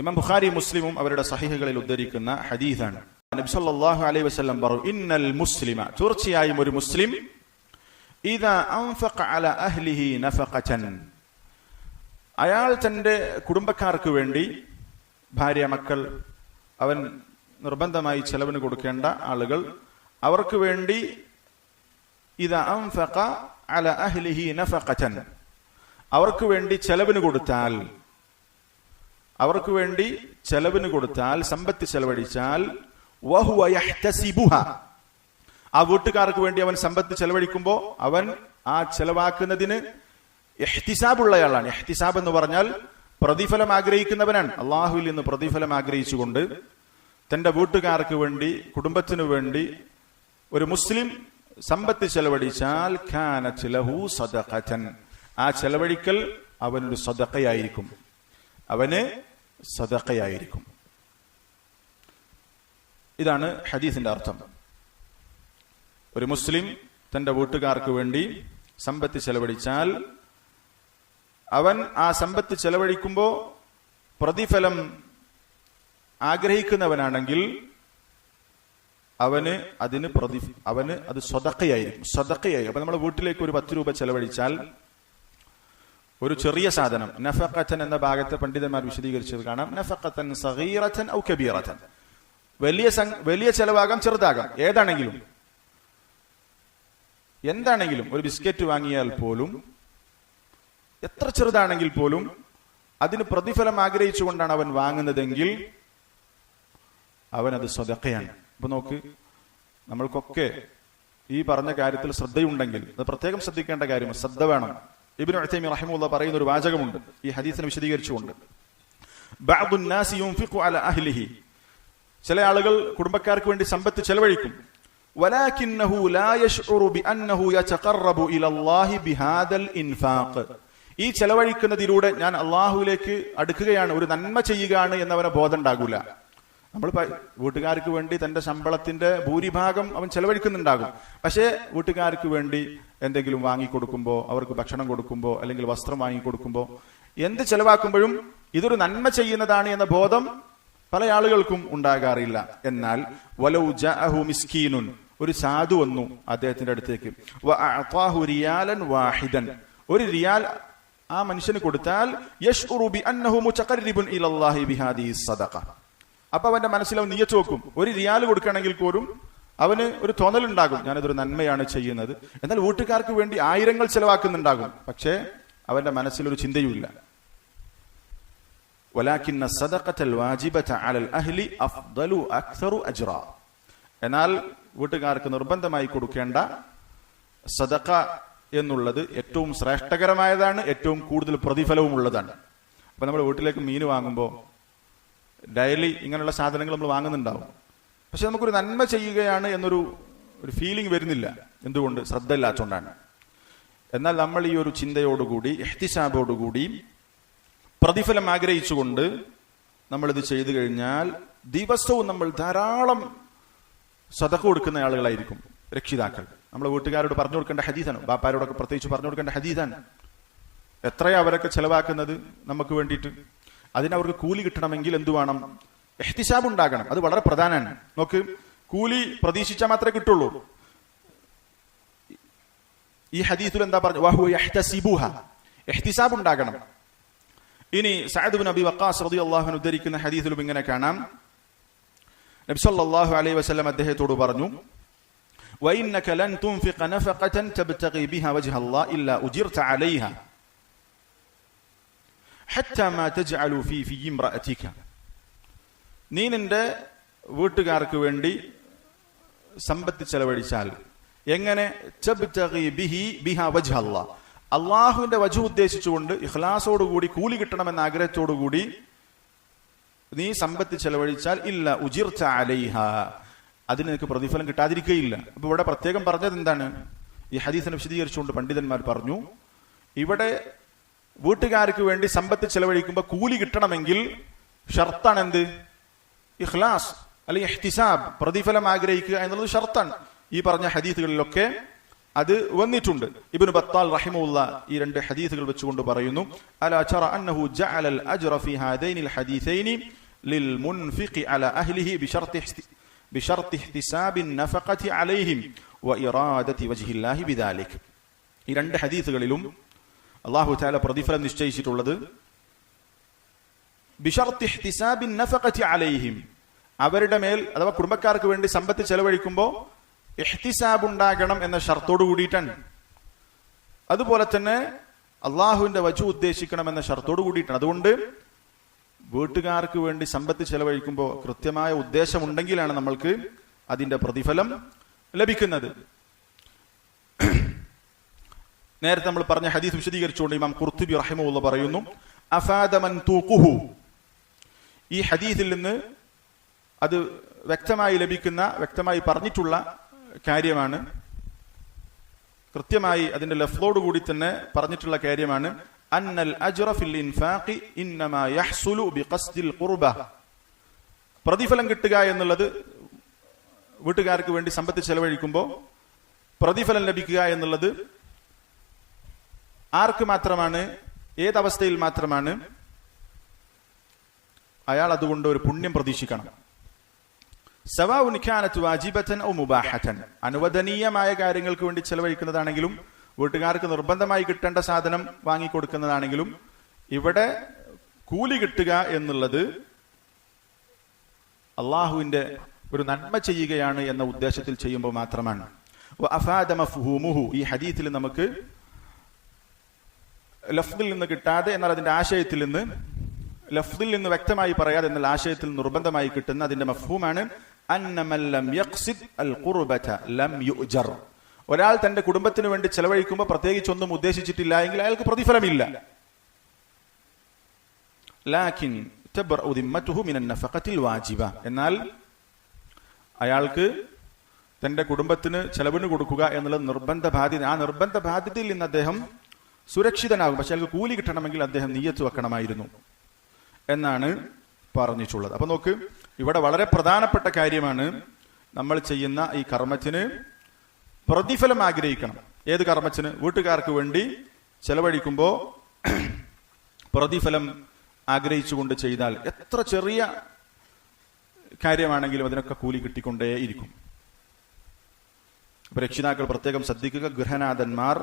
ഇമാം ബുഖാരി മുസ്ലിമും അവരുടെ സഹീഹുകളിൽ ഉദ്ധരിക്കുന്ന ഹദീസാണ്. നബി സല്ലല്ലാഹു അലൈഹി വസല്ലം പറഞ്ഞു, ഇന്നൽ മുസ്ലിമ, തീർച്ചയായും ഒരു മുസ്ലിം, ഇദാ അൻഫഖ അലാ അഹ്ലിഹി നഫഖതൻ, അയാൾ തന്റെ കുടുംബക്കാർക്ക് വേണ്ടി, ഭാര്യ, മക്കൾ, അവൻ നിർബന്ധമായി ചെലവിന് കൊടുക്കേണ്ട ആളുകൾ, അവർക്ക് വേണ്ടി ഇദാ അൻഫഖ അലാ അഹ്ലിഹി നഫഖതൻ, അവർക്ക് വേണ്ടി ചെലവിന് കൊടുത്താൽ, അവർക്ക് വേണ്ടി ചെലവിന് കൊടുത്താൽ, സമ്പത്ത് ചെലവഴിച്ചാൽ, വഹുവ യഹ്തസിബുഹ, ആ വീട്ടുകാർക്ക് വേണ്ടി അവൻ സമ്പത്ത് ചെലവഴിക്കുമ്പോൾ അവൻ ആ ചെലവാക്കുന്നതിന് ഇഹ്തിസാബുള്ളയാളാണ്. ഇഹ്തിസാബ് എന്ന് പറഞ്ഞാൽ പ്രതിഫലം ആഗ്രഹിക്കുന്നവനാണ്. അള്ളാഹുവിൽ നിന്ന് പ്രതിഫലം ആഗ്രഹിച്ചുകൊണ്ട് തന്റെ വീട്ടുകാർക്ക് വേണ്ടി, കുടുംബത്തിനു വേണ്ടി ഒരു മുസ്ലിം സമ്പത്ത് ചെലവഴിച്ചാൽ കാനത് ലഹു സദഖതൻ, ആ ചെലവഴിക്കൽ അവനൊരു സദഖയായിരിക്കും, അവന് സദഖയായിരിക്കും. ഇതാണ് ഹദീസിന്റെ അർത്ഥം. ഒരു മുസ്ലിം തന്റെ വീട്ടുകാർക്ക് വേണ്ടി സമ്പത്ത് ചെലവഴിച്ചാൽ അവൻ ആ സമ്പത്ത് ചെലവഴിക്കുമ്പോൾ പ്രതിഫലം ആഗ്രഹിക്കുന്നവനാണെങ്കിൽ അവന് അത് സ്വതക്കയായിരിക്കും, സ്വതക്കയായി. അപ്പൊ നമ്മുടെ വീട്ടിലേക്ക് ഒരു 10 രൂപ ചെലവഴിച്ചാൽ ഒരു ചെറിയ സാധനം, നഫഖതൻ എന്ന ഭാഗത്തെ പണ്ഡിതന്മാർ വിശദീകരിച്ചത് കാണാം. നഫഖതൻ സഗീറതൻ ഔ കബീറതൻ, വലിയ ചെലവാകാം, ചെറുതാകാം, എന്താണെങ്കിലും ഒരു ബിസ്ക്കറ്റ് വാങ്ങിയാൽ പോലും, എത്ര ചെറുതാണെങ്കിൽ പോലും അതിന് പ്രതിഫലം ആഗ്രഹിച്ചുകൊണ്ടാണ് അവൻ വാങ്ങുന്നതെങ്കിൽ അവനത് സ്വതക്കയാണ്. അപ്പൊ നോക്ക്, നമ്മൾക്കൊക്കെ ഈ പറഞ്ഞ കാര്യത്തിൽ ശ്രദ്ധയുണ്ടെങ്കിൽ അത് പ്രത്യേകം ശ്രദ്ധിക്കേണ്ട കാര്യമാണ്, ശ്രദ്ധ വേണം. ഇബ്നു ഉസൈമീൻ റഹിമഹുല്ലാഹ് പറയുന്ന ഒരു വാചകമുണ്ട് ഈ ഹദീസിനെ വിശദീകരിച്ചുകൊണ്ട്, ബഅദുൻ നാസി യുൻഫിഖു അലാ അഹ്ലിഹി, ചില ആളുകൾ കുടുംബക്കാർക്ക് വേണ്ടി സമ്പത്ത് ചെലവഴിക്കും, വലാകിന്നഹു ലാ യശ്ഉറു ബിഅന്നഹു യതഖറബു ഇലല്ലാഹി ബിഹാദൽ ഇൻഫാഖ്, ഈ ചെലവഴിക്കുന്നതിലൂടെ ഞാൻ അള്ളാഹുവിലേക്ക് അടുക്കുകയാണ്, ഒരു നന്മ ചെയ്യുകയാണ് എന്നവന് ബോധം ഉണ്ടാകൂല. നമ്മൾ വീട്ടുകാർക്ക് വേണ്ടി തന്റെ ശമ്പളത്തിന്റെ ഭൂരിഭാഗം അവൻ ചെലവഴിക്കുന്നുണ്ടാകും. പക്ഷേ വീട്ടുകാർക്ക് വേണ്ടി എന്തെങ്കിലും വാങ്ങിക്കൊടുക്കുമ്പോ, അവർക്ക് ഭക്ഷണം കൊടുക്കുമ്പോ, അല്ലെങ്കിൽ വസ്ത്രം വാങ്ങിക്കൊടുക്കുമ്പോ, എന്ത് ചെലവാക്കുമ്പോഴും ഇതൊരു നന്മ ചെയ്യുന്നതാണ് എന്ന ബോധം പല ആളുകൾക്കും ഉണ്ടാകാറില്ല. എന്നാൽ വലൗ ജഅഹു മിസ്കീനുൻ, ഒരു സാധു വന്നു അദ്ദേഹത്തിന്റെ അടുത്തേക്ക്, വഅഅതാഹു റിയാലൻ വാഹിദൻ, ഒരു റിയാൽ ആ മനുഷ്യന് കൊടുത്താൽ, യശ്ഉറു ബിഅന്നഹു മുതഖർരിബുൻ ഇലല്ലാഹി ബിഹാദിഹി സദഖ, അപ്പൊ അവന്റെ മനസ്സിൽ അവൻ നിയത്ത് വെക്കും, ഒരു റിയാൽ കൊടുക്കണമെങ്കിൽ പോലും അവന് ഒരു തോന്നലുണ്ടാകും, ഞാനതൊരു നന്മയാണ് ചെയ്യുന്നത്. എന്നാൽ വീട്ടുകാർക്ക് വേണ്ടി ആയിരങ്ങൾ ചെലവാക്കുന്നുണ്ടാകും, പക്ഷേ അവന്റെ മനസ്സിലൊരു ചിന്തയുമില്ല. വലാകിന്ന സദഖത്തൽ വാജിബത അലൽ അഹ്ലി അഫ്ദലു അക്സറു അജ്റ, എന്നാൽ വീട്ടുകാർക്ക് നിർബന്ധമായി കൊടുക്കേണ്ട സദഖ എന്നുള്ളത് ഏറ്റവും ശ്രേഷ്ഠകരമായതാണ്, ഏറ്റവും കൂടുതൽ പ്രതിഫലവും ഉള്ളതാണ്. അപ്പൊ നമ്മൾ വീട്ടിലേക്ക് മീൻ വാങ്ങുമ്പോൾ ഡെയിലി ഇങ്ങനെയുള്ള സാധനങ്ങൾ നമ്മൾ വാങ്ങുന്നുണ്ടാവും, പക്ഷെ നമുക്കൊരു നന്മ ചെയ്യുകയാണ് എന്നൊരു ഫീലിംഗ് വരുന്നില്ല. എന്തുകൊണ്ട്? ശ്രദ്ധ ഇല്ലാത്തതുകൊണ്ടാണ്. എന്നാൽ നമ്മൾ ഈ ഒരു ചിന്തയോടുകൂടി, ഇഹ്തിസാബോടുകൂടി, പ്രതിഫലം ആഗ്രഹിച്ചുകൊണ്ട് നമ്മളിത് ചെയ്തു കഴിഞ്ഞാൽ ദിവസവും നമ്മൾ ധാരാളം സദഖ കൊടുക്കുന്ന ആളുകളായിരിക്കും രക്ഷിതാക്കൾ. നമ്മളെ വീട്ടുകാരോട് പറഞ്ഞു കൊടുക്കേണ്ട ഹദീസാണ്, ബാപ്പാരോടൊക്കെ പ്രത്യേകിച്ച് പറഞ്ഞു കൊടുക്കേണ്ട ഹദീസാണ്. എത്രയാ അവരൊക്കെ ചെലവാക്കുന്നത് നമുക്ക് വേണ്ടിയിട്ട്. അതിനവർക്ക് കൂലി കിട്ടണമെങ്കിൽ എന്തു വേണം? ഇഹ്തിസാബ് ഉണ്ടാകണം. അത് വളരെ പ്രധാനമാണ്. നോക്ക്, കൂലി പ്രതീക്ഷിച്ചാൽ മാത്രമേ കിട്ടുള്ളൂ. ഈ ഹദീസിൽ എന്താ പറഞ്ഞു? വഹുവ യഹ്തസിബുഹ, ഇഹ്തിസാബ് ഉണ്ടാകണം. ഇനി സഅദ് ഇബ്നു അബി വഖാസ് റളിയല്ലാഹു അൻഹു ഉദ്ധരിക്കുന്ന ഹദീസിലും ഇങ്ങനെ കാണാം. നബി സല്ലല്ലാഹു അലൈഹി വസല്ലം അദ്ദേഹത്തോട് പറഞ്ഞു, وإنك لن تنفق نفقة تبتغي بها وجه الله إلا أجرت عليها حتى ما تجعل في امرأتك. നീ നിന്റെ വീട്ടുകാർക്ക് വേണ്ടി സമ്പത്ത് ചെലവഴിച്ചാൽ എങ്ങനെ? തബ്തഗി ബിഹാ വജ്ഹ അല്ലാഹ്, അള്ളാഹുവിന്റെ വജ്ഹ് ഉദ്ദേശിച്ചുകൊണ്ട് ഇഖ്ലാസോടുകൂടി കൂലി കിട്ടണമെന്ന ആഗ്രഹത്തോടുകൂടി നീ സമ്പത്ത് ചെലവഴിച്ചാൽ ഇല്ല ഉജിർത അലൈഹ, അതിന് നിനക്ക് പ്രതിഫലം കിട്ടാതിരിക്കുകയില്ല. അപ്പൊ ഇവിടെ പ്രത്യേകം പറഞ്ഞത് എന്താണ്? ഈ ഹദീസിനെ വിശദീകരിച്ചുകൊണ്ട് പണ്ഡിതന്മാർ പറഞ്ഞു, ഇവിടെ വീട്ടുകാർക്ക് വേണ്ടി സമ്പത്ത് ചെലവഴിക്കുമ്പോൾ കൂലി കിട്ടണമെങ്കിൽ ഷർത്താണ് എന്ത്? ഇഖ്ലാസ് അല്ലെങ്കിൽ ഇഹ്തിസാബ്, പ്രതിഫലം ആഗ്രഹിക്കുക എന്നുള്ളത് ഷർത്താണ്. ഈ പറഞ്ഞ ഹദീസുകളിലൊക്കെ അത് വന്നിട്ടുണ്ട്. ഇബ്നു ബത്താൽ റഹിമഹുല്ല ഈ രണ്ട് ഹദീസുകൾ വെച്ചുകൊണ്ട് പറയുന്നു, അലാ തറ അന്നഹു ജഅലൽ അജ്റ ഫീ ഹാദൈനിൽ ഹദീസൈനി ലിൽ മുൻഫിഖി അലാ അഹ്ലിഹി ബിശർത്തി ഇഹ്തിസാബിൻ നഫഖതി അലൈഹിം വഇറാദതി വജ്ഹില്ലാഹി ബിദാലിക്. ഈ രണ്ട് ഹദീസുകളിലും അല്ലാഹു തആല പ്രതിഫലം നിശ്ചയിച്ചിട്ടുള്ളത് ബിശർത്തി ഇഹ്തിസാബിൻ നഫഖതി അലൈഹിം, അവരുടെ മേൽ അഥവാ കുടുംബക്കാർക്ക് വേണ്ടി സമ്പത്ത് ചെലവഴിക്കുമ്പോൾ ഇഹ്തിസാബ് ഉണ്ടാകണം എന്ന ഷർത്തോട് കൂടിയിട്ടാണ്. അതുപോലെ തന്നെ അള്ളാഹുവിന്റെ വജു ഉദ്ദേശിക്കണം എന്ന ഷർത്തോട് കൂടിയിട്ടാണ്. അതുകൊണ്ട് വീട്ടുകാർക്ക് വേണ്ടി സമ്പത്ത് ചെലവഴിക്കുമ്പോൾ കൃത്യമായ ഉദ്ദേശമുണ്ടെങ്കിലാണ് നമ്മൾക്ക് അതിന്റെ പ്രതിഫലം ലഭിക്കുന്നത്. നേരത്തെ നമ്മൾ പറഞ്ഞ ഹദീസ് വിശദീകരിച്ചുകൊണ്ട് ഇമാം ഖുർത്തുബി റഹിമഹുല്ലാഹ് പറയുന്നു, അഫാദ മൻ തൂഖുഹു, ഈ ഹദീസിൽ നിന്ന് അത് വ്യക്തമായി പറഞ്ഞിട്ടുള്ള കാര്യമാണ്, കൃത്യമായി അതിന്റെ ലഫ്ലോട് കൂടി തന്നെ പറഞ്ഞിട്ടുള്ള കാര്യമാണ്, അന്നൽ അജ്റ ഫിൽ ഇൻഫാഖി ഇന്നമാ യഹ്സുലു ബിഖസ്ദിൽ ഖുർബ, പ്രതിഫലം കിട്ടുക എന്നുള്ളത് വീട്ടുകാർക്ക് വേണ്ടി സമ്പത്ത് ചെലവഴിക്കുമ്പോൾ പ്രതിഫലം ലഭിക്കുക എന്നുള്ളത് ആർക്ക് മാത്രമാണ്, ഏതവസ്ഥയിൽ മാത്രമാണ്? അയാൾ അതുകൊണ്ട് ഒരു പുണ്യം പ്രതീക്ഷിക്കണം. സവാഉൻ കാനത് വാജിബതൻ ഔ മുബാഹതൻ, അനുവദനീയമായ കാര്യങ്ങൾക്ക് വേണ്ടി ചെലവഴിക്കുന്നതാണെങ്കിലും വീട്ടുകാർക്ക് നിർബന്ധമായി കിട്ടേണ്ട സാധനം വാങ്ങിക്കൊടുക്കുന്നതാണെങ്കിലും ഇവിടെ കൂലി കിട്ടുക എന്നുള്ളത് അള്ളാഹുവിന്റെ ഒരു നന്മ ചെയ്യുകയാണ് എന്ന ഉദ്ദേശത്തിൽ ചെയ്യുമ്പോൾ മാത്രമാണ്. വഅഫാദ മഫ്ഹൂമുഹു, ഈ ഹദീസിൽ നമുക്ക് ലഫ്ദിൽ നിന്ന് കിട്ടാതെ എന്നാൽ അതിന്റെ ആശയത്തിൽ നിന്ന്, ലഫ്ദിൽ നിന്ന് വ്യക്തമായി പറയാതെ എന്നാൽ ആശയത്തിൽ നിർബന്ധമായി കിട്ടുന്ന അതിന്റെ മഫ്ഹൂമാണ് അന്ന മൻ ലം യഖ്സിദ് അൽ ഖുർബത ലം യുഅ്ജർ, ഒരാൾ തന്റെ കുടുംബത്തിന് വേണ്ടി ചെലവഴിക്കുമ്പോൾ പ്രത്യേകിച്ചൊന്നും ഉദ്ദേശിച്ചിട്ടില്ല എങ്കിൽ അയാൾക്ക് പ്രതിഫലമില്ല. ലാകിൻ തബ്റഉ ദിമ്മതുഹു മിനൻ നഫഖത്തിൽ വാജിബ, എന്നാൽ അയാൾക്ക് തന്റെ കുടുംബത്തിന് ചെലവിന് കൊടുക്കുക എന്നുള്ളത് നിർബന്ധ ബാധ്യത, ആ നിർബന്ധ ബാധ്യതയിൽ നിന്ന് അദ്ദേഹം സുരക്ഷിതനാകും. പക്ഷെ അയാൾക്ക് കൂലി കിട്ടണമെങ്കിൽ അദ്ദേഹം നിയ്യത്ത് വെക്കണമായിരുന്നു എന്നാണ് പറഞ്ഞിട്ടുള്ളത്. അപ്പൊ നോക്ക്, ഇവിടെ വളരെ പ്രധാനപ്പെട്ട കാര്യമാണ് നമ്മൾ ചെയ്യുന്ന ഈ കർമ്മത്തിന് പ്രതിഫലം ആഗ്രഹിക്കണം. ഏത് കർമ്മത്തിന്? വീട്ടുകാർക്ക് വേണ്ടി ചെലവഴിക്കുമ്പോൾ പ്രതിഫലം ആഗ്രഹിച്ചുകൊണ്ട് ചെയ്താൽ എത്ര ചെറിയ കാര്യമാണെങ്കിലും അതിനൊക്കെ കൂലി കിട്ടിക്കൊണ്ടേയിരിക്കും. അപ്പൊ രക്ഷിതാക്കൾ പ്രത്യേകം ശ്രദ്ധിക്കുക, ഗൃഹനാഥന്മാർ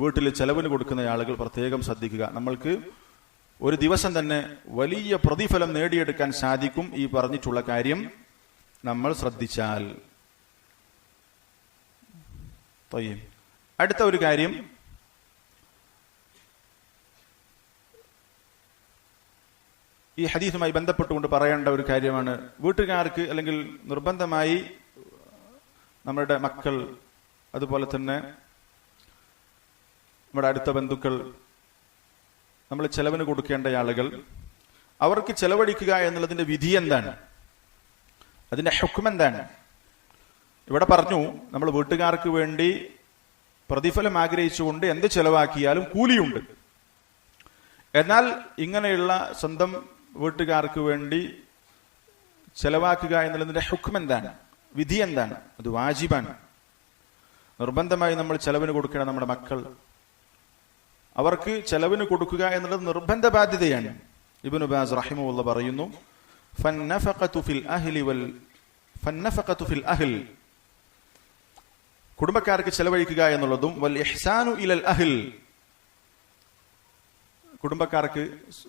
വീട്ടിൽ ചെലവിന് കൊടുക്കുന്ന ആളുകൾ പ്രത്യേകം ശ്രദ്ധിക്കുക. നമ്മൾക്ക് ഒരു ദിവസം തന്നെ വലിയ പ്രതിഫലം നേടിയെടുക്കാൻ സാധിക്കും ഈ പറഞ്ഞിട്ടുള്ള കാര്യം നമ്മൾ ശ്രദ്ധിച്ചാൽ. അടുത്ത ഒരു കാര്യം, ഈ ഹദീസുമായി ബന്ധപ്പെട്ടുകൊണ്ട് പറയേണ്ട ഒരു കാര്യമാണ്, വീട്ടുകാർക്ക് അല്ലെങ്കിൽ നിർബന്ധമായി നമ്മുടെ മക്കൾ, അതുപോലെ തന്നെ നമ്മുടെ അടുത്ത ബന്ധുക്കൾ, നമ്മൾ ചെലവിന് കൊടുക്കേണ്ട ആളുകൾ, അവർക്ക് ചെലവഴിക്കുക എന്നുള്ളതിന്റെ വിധി എന്താണ്, അതിന്റെ ഹുക്ം എന്താണ്? ഇവിടെ പറഞ്ഞു, നമ്മൾ വീട്ടുകാർക്ക് വേണ്ടി പ്രതിഫലം ആഗ്രഹിച്ചുകൊണ്ട് എന്ത് ചെലവാക്കിയാലും കൂലിയുണ്ട്. എന്നാൽ ഇങ്ങനെയുള്ള സ്വന്തം വീട്ടുകാർക്ക് വേണ്ടി ചെലവാക്കുക എന്നുള്ളതിന്റെ ഹുക്ം എന്താണ്, വിധി എന്താണ്? അത് വാജിബാണ്. നിർബന്ധമായി നമ്മൾ ചെലവിന് കൊടുക്കണം. നമ്മുടെ മക്കൾ, അവർക്ക് ചെലവിന് കൊടുക്കുക എന്നുള്ളത് നിർബന്ധ ബാധ്യതയാണ്. ഇബ്നു ബാസ് റഹിമഹുല്ലാഹ് പറയുന്നു, ഫന്നഫഖതു ഫിൽ അഹ്ൽ, കുടുംബക്കാർക്ക് ചെലവഴിക്കുക എന്നുള്ളതും വൽ ഇഹ്സാനു ഇലൽ അഹ്ൽ, കുടുംബക്കാർക്ക്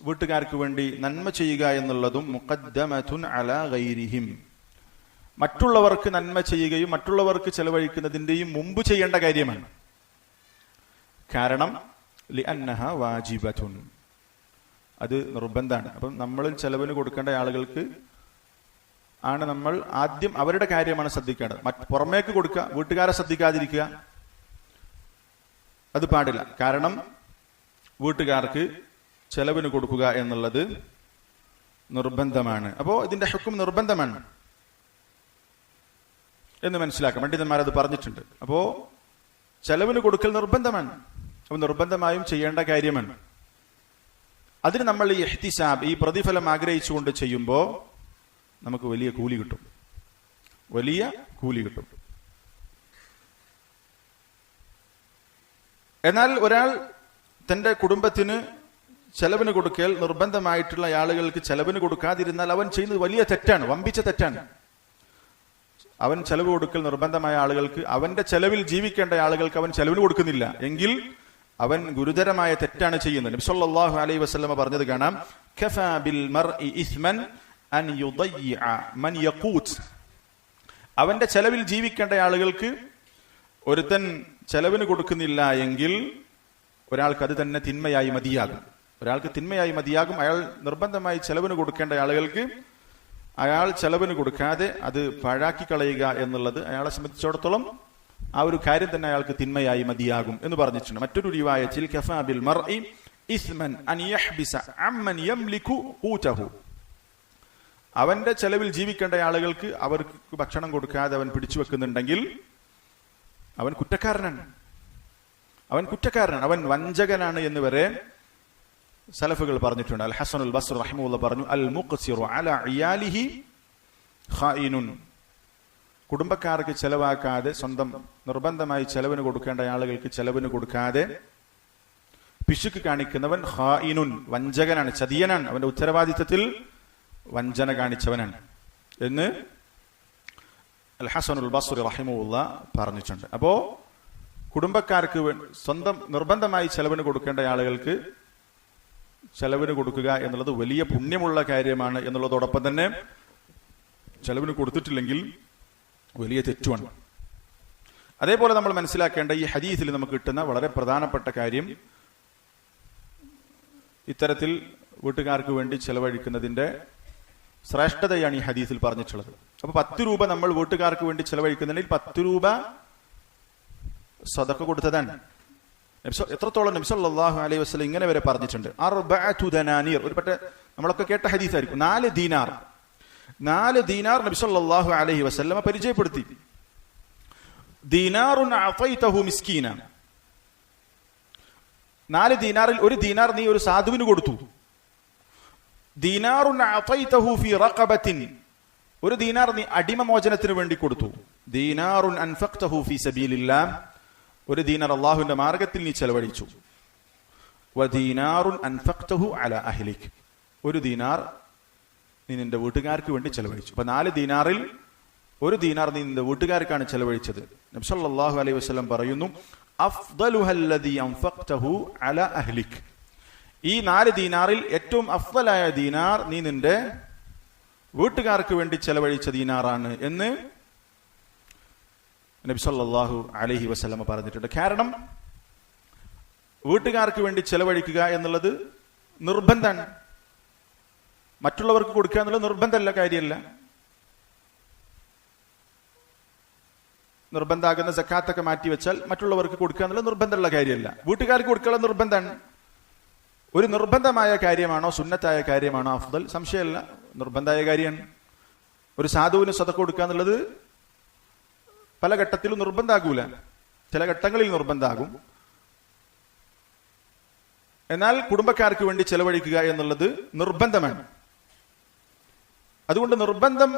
വീട്ടുകാർക്ക് വേണ്ടി നന്മ ചെയ്യുക എന്നുള്ളതും മുഖദ്ദമതുൻ അലാ ഗൈരിഹിം, മറ്റുള്ളവർക്ക് നന്മ ചെയ്യുകയും മറ്റുള്ളവർക്ക് ചെലവഴിക്കുന്നതിന്റെയും മുമ്പ് ചെയ്യേണ്ട കാര്യമാണ്. കാരണം ലിഅന്നഹ വാജിബതുൻ, അത് നിർബന്ധമാണ്. അപ്പം നമ്മൾ ചെലവിന് കൊടുക്കേണ്ട ആളുകൾക്ക് ആണ് നമ്മൾ ആദ്യം അവരുടെ കാര്യമാണ് ശ്രദ്ധിക്കേണ്ടത്. പുറമേക്ക് കൊടുക്കുക, വീട്ടുകാരെ ശ്രദ്ധിക്കാതിരിക്കുക, അത് പാടില്ല. കാരണം വീട്ടുകാർക്ക് ചെലവിന് കൊടുക്കുക എന്നുള്ളത് നിർബന്ധമാണ്. അപ്പോ ഇതിന്റെ ഹുക്കം നിർബന്ധമാണ് എന്ന് മനസ്സിലാക്കാം. പണ്ഡിതന്മാരത് പറഞ്ഞിട്ടുണ്ട്. അപ്പോ ചെലവിന് കൊടുക്കൽ നിർബന്ധമാണ്. അപ്പൊ നിർബന്ധമായും ചെയ്യേണ്ട കാര്യമാണ്. അതിന് നമ്മൾ ഈ ഇഹ്തിസാബ്, ഈ പ്രതിഫലം ആഗ്രഹിച്ചുകൊണ്ട് ചെയ്യുമ്പോൾ നമുക്ക് വലിയ കൂലി കിട്ടും, വലിയ കൂലി കിട്ടും. എന്നാൽ ഒരാൾ തന്റെ കുടുംബത്തിന് ചെലവിന് കൊടുക്കൽ നിർബന്ധമായിട്ടുള്ള ആളുകൾക്ക് ചെലവിന് കൊടുക്കാതിരുന്നാൽ അവൻ ചെയ്യുന്നത് വലിയ തെറ്റാണ്, വമ്പിച്ച തെറ്റാണ്. അവൻ ചെലവ് കൊടുക്കൽ നിർബന്ധമായ ആളുകൾക്ക്, അവന്റെ ചെലവിൽ ജീവിക്കേണ്ട ആളുകൾക്ക് അവൻ ചെലവിന് കൊടുക്കുന്നില്ല എങ്കിൽ അവൻ ഗുരുതരമായ തെറ്റാണ് ചെയ്യുന്നത്. നബി സല്ലല്ലാഹു അലൈഹി വസല്ലമ പറഞ്ഞത് കാണാം, കഫാ ബിൽ മർഇ ഇസ്മൻ അൻ യുദയ്യിഅ മൻ യഖൂത്. അവന്റെ ചെലവിൽ ജീവിക്കേണ്ട ആളുകൾക്ക് ഒരുത്തൻ ചെലവിന് കൊടുക്കുന്നില്ല എങ്കിൽ ഒരാൾക്ക് അത് തന്നെ തിന്മയായി മതിയാകും. ഒരാൾക്ക് തിന്മയായി മതിയാകും. അയാൾ നിർബന്ധമായി ചെലവിന് കൊടുക്കേണ്ട ആളുകൾക്ക് അയാൾ ചെലവിന് കൊടുക്കാതെ അത് പാഴാക്കി കളയുക എന്നുള്ളത് അയാളെ സംബന്ധിച്ചിടത്തോളം ആ ഒരു കാര്യം തന്നെ അയാൾക്ക് തിന്മയായി മതിയാകും എന്ന് പറഞ്ഞിട്ടുണ്ട്. മറ്റൊരു റിവായത്തിൽ കഫാ ബിൽ മർഇ ഇസ്മൻ അൻ യഹ്ബിസ അമ്മൻ യംലികു ഖൂതഹു. അവന്റെ ചെലവിൽ ജീവിക്കേണ്ട ആളുകൾക്ക് അവർക്ക് ഭക്ഷണം കൊടുക്കാതെ അവൻ പിടിച്ചു വെക്കുന്നുണ്ടെങ്കിൽ അവൻ കുറ്റക്കാരനാണ്, അവൻ വഞ്ചകനാണ് എന്ന് വരെ സലഫുകൾ പറഞ്ഞിട്ടുണ്ട്. അൽ ഹസനുൽ ബസ്രി റഹിമഹുല്ലാഹ് പറഞ്ഞു, അൽ മുഖ്സിറു അലാ ഇയാലിഹി ഖായിനുൻ. കുടുംബക്കാർക്ക് ചെലവാക്കാതെ സ്വന്തം നിർബന്ധമായി ചെലവിന് കൊടുക്കേണ്ട ആളുകൾക്ക് ചെലവിന് കൊടുക്കാതെ പിശുക്ക് കാണിക്കുന്നവൻ ഖായിനുൻ, വഞ്ചകനാണ്, ചതിയനാണ്, അവന്റെ ഉത്തരവാദിത്തത്തിൽ വഞ്ചന കാണിച്ചവനാണ് എന്ന് അൽ ഹസനുൽ ബസ്രി റഹിമഹുല്ലാഹ് പറഞ്ഞിട്ടുണ്ട്. അപ്പോ കുടുംബക്കാർക്ക് സ്വന്തം നിർബന്ധമായി ചെലവിന് കൊടുക്കേണ്ട ആളുകൾക്ക് ചെലവിന് കൊടുക്കുക എന്നുള്ളത് വലിയ പുണ്യമുള്ള കാര്യമാണ് എന്നുള്ളതോടൊപ്പം തന്നെ ചെലവിന് കൊടുത്തിട്ടില്ലെങ്കിൽ വലിയ തെറ്റുമാണ്. അതേപോലെ നമ്മൾ മനസ്സിലാക്കേണ്ട ഈ ഹദീസിൽ നമുക്ക് കിട്ടുന്ന വളരെ പ്രധാനപ്പെട്ട കാര്യം, ഇത്തരത്തിൽ വീട്ടുകാർക്ക് വേണ്ടി ചെലവഴിക്കുന്നതിന്റെ ശ്രേഷ്ഠതയാണ് ഈ ഹദീസിൽ പറഞ്ഞിട്ടുള്ളത്. അപ്പൊ 10 രൂപ നമ്മൾ വീട്ടുകാർക്ക് വേണ്ടി ചെലവഴിക്കുന്നുണ്ടെങ്കിൽ 10 രൂപ സദഖ കൊടുത്തതാണ്. എത്രത്തോളം നബി സല്ലല്ലാഹു അലൈഹി വസല്ലം ഇങ്ങനെ വരെ പറഞ്ഞിട്ടുണ്ട്, 4 ദനാനീർ. ഒരുപക്ഷെ നമ്മളൊക്കെ കേട്ട ഹദീസായിരിക്കും. 4 ദീനാർ നബി സല്ലല്ലാഹു അലൈഹി വസല്ലം പരിചയപ്പെടുത്തി. ദീനാറുൻ അഅതൈതഹു മിസ്കീന. 4 ദീനാറിൽ 1 ദീനാർ നീ ഒരു സാധുവിന് കൊടുത്തു. ദീനാറുൻ അഅതൈതഹു ഫീ റഖബത്തിൻ. 1 ദീനാർ നീ അടിമമോചനത്തിന് വേണ്ടി കൊടുത്തു. ദീനാറുൻ അൻഫഖ്തഹു ഫീ സബീലില്ലാഹ്. 1 ദീനാർ അല്ലാഹുവിന്റെ മാർഗത്തിൽ നീ ചെലവഴിച്ചു. വദീനാറുൻ അൻഫഖ്തഹു അലാ അഹ്ലിക്. 1 ദീനാർ നീ നിന്റെ വീട്ടുകാർക്ക് വേണ്ടി ചെലവഴിച്ചു. അപ്പൊ 4 ദീനാറിൽ 1 ദീനാർ നീ നിന്റെ വീട്ടുകാർക്കാണ് ചെലവഴിച്ചത്. നബി സല്ലല്ലാഹു അലൈഹി വസല്ലം പറയുന്നു, അഫ്ദലുഹല്ലദീ അൻഫഖ്തഹു അലാ അഹ്ലിക്. ഈ 4 ദീനാറിൽ ഏറ്റവും അഫ്ദലായ ദീനാർ നീ നിന്റെ വീട്ടുകാർക്ക് വേണ്ടി ചെലവഴിച്ച ദീനാറാണ് എന്ന് നബി സല്ലല്ലാഹു അലൈഹി വസല്ലം പറഞ്ഞിട്ടുണ്ട്. കാരണം വീട്ടുകാർക്ക് വേണ്ടി ചെലവഴിക്കുക എന്നുള്ളത് നിർബന്ധമാണ്. മറ്റുള്ളവർക്ക് കൊടുക്കുക എന്നുള്ളത് നിർബന്ധമല്ല, കാര്യമല്ല. നിർബന്ധമാകുന്ന സക്കാത്തൊക്കെ മാറ്റി വെച്ചാൽ മറ്റുള്ളവർക്ക് കൊടുക്കുക എന്നുള്ളത് നിർബന്ധമുള്ള കാര്യമല്ല. വീട്ടുകാർക്ക് കൊടുക്കുക നിർബന്ധമാണ്. ഒരു നിർബന്ധമായ കാര്യമാണോ സുന്നത്തായ കാര്യമാണോ അഫ്ദൽ? സംശയമല്ല, നിർബന്ധമായ കാര്യമാണ്. ഒരു സാധുവിന് സദഖ കൊടുക്കുക എന്നുള്ളത് പല ഘട്ടത്തിലും നിർബന്ധമാകൂല, ചില ഘട്ടങ്ങളിൽ നിർബന്ധമാകും. എന്നാൽ കുടുംബക്കാർക്ക് വേണ്ടി ചെലവഴിക്കുക എന്നുള്ളത് നിർബന്ധമാണ്. അതുകൊണ്ട് നിർബന്ധം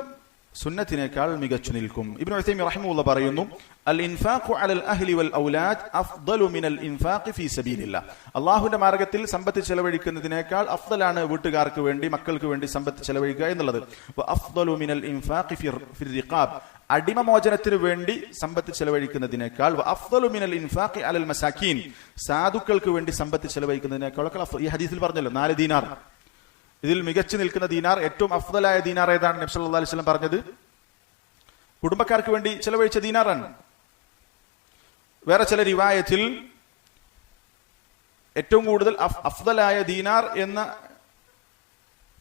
സുന്നത്തിനേക്കാൾ മികച്ചു നിൽക്കും. ഇബ്നു ഉസൈമീൻ റഹിമഹുല്ലാഹ് പറയുന്നു, അൽ ഇൻഫാഖു അലൽ അഹ്ലി വൽ ഔലാദ് അഫ്ദലു മിനൽ ഇൻഫാഖി ഫീ സബീലില്ലാഹ്. അല്ലാഹുവിന്റെ മാർഗ്ഗത്തിൽ സമ്പത്ത് ചെലവഴിക്കുന്നതിനേക്കാൾ അഫ്ദലാണ് വീട്ടുകാർക്ക് വേണ്ടി, മക്കൾക്ക് വേണ്ടി സമ്പത്ത് ചെലവഴിക്കുക എന്നുള്ളത്. വ അഫ്ദലു മിനൽ ഇൻഫാഖി ഫി റിഖാബ്. അടിമമോചനത്തിന് വേണ്ടി സമ്പത്ത് ചെലവഴിക്കുന്നതിനേക്കാൾ വ അഫ്ദലു മിനൽ ഇൻഫാഖി അലൽ മസാകീൻ. സാധുക്കൾക്ക് വേണ്ടി സമ്പത്ത് ചെലവഴിക്കുന്നതിനേക്കാൾ ഈ ഹദീസിൽ പറഞ്ഞല്ലോ 4 ദീനാർ. ഇതിൽ മികച്ചു നിൽക്കുന്ന ദീനാർ, ഏറ്റവും അഫ്ദലായ ദീനാർ ഏതാണ്? നബി സല്ലല്ലാഹു അലൈഹി വസല്ലം പറഞ്ഞത് കുടുംബക്കാർക്ക് വേണ്ടി ചെലവഴിച്ച ദീനാറാണ്. വേറെ ചില റിവായത്തിൽ ഏറ്റവും കൂടുതൽ അഫ്ദലായ ദീനാർ എന്ന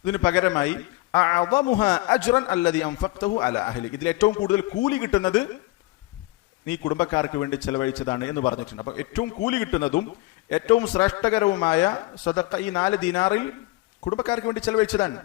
ഇതിന് പകരമായി അഅദമുഹാ അജ്റൻ അല്ലദീ അൻഫഖ്തഹു അലാ അഹ്ലിക്. ഇതിൽ ഏറ്റവും കൂടുതൽ കൂലി കിട്ടുന്നത് നീ കുടുംബക്കാർക്ക് വേണ്ടി ചെലവഴിച്ചതാണ് എന്ന് പറഞ്ഞിട്ടുണ്ട്. അപ്പൊ ഏറ്റവും കൂലി കിട്ടുന്നതും ഏറ്റവും ശ്രേഷ്ഠകരവുമായ സദഖ ഈ 4 ദീനാറിൽ കുടുംബക്കാർക്ക് വേണ്ടി ചെലവഴിച്ചതാണ്.